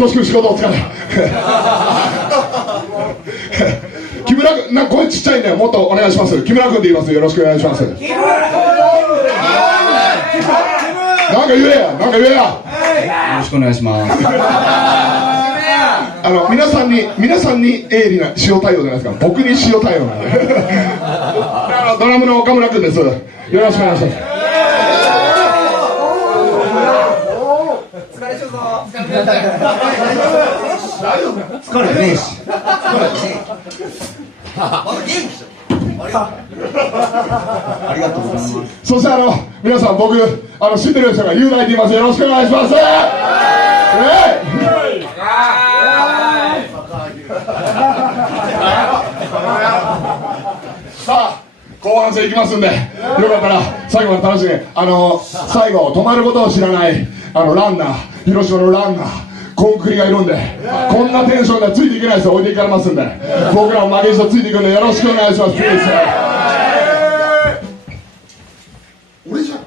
としくん仕事お疲れ木村君、なんか声ちっちゃいんだよ、もっとお願いします。木村君で言います。よろしくお願いします。なんか言えや、なんか言えや。よろしくお願いします。皆さんに鋭利な塩対応じゃないですか。僕に塩対応なんでドラムの岡村君です。よろしくお願いします。疲れちゃうぞ。疲れねえし。まだ元気でしょ。ありがとうございます。そして皆さん、僕知ってる人が雄大って言います。よろしくお願いします。さあ後半戦いきますんで、よかったら最後まで楽しんで、最後止まることを知らないランナー、広島のランナーコンクリがいるんで、こんなテンションではついていけないですよ。置いていかれますんで、僕らも負けじとついていくんで、よろしくお願いします。俺じゃん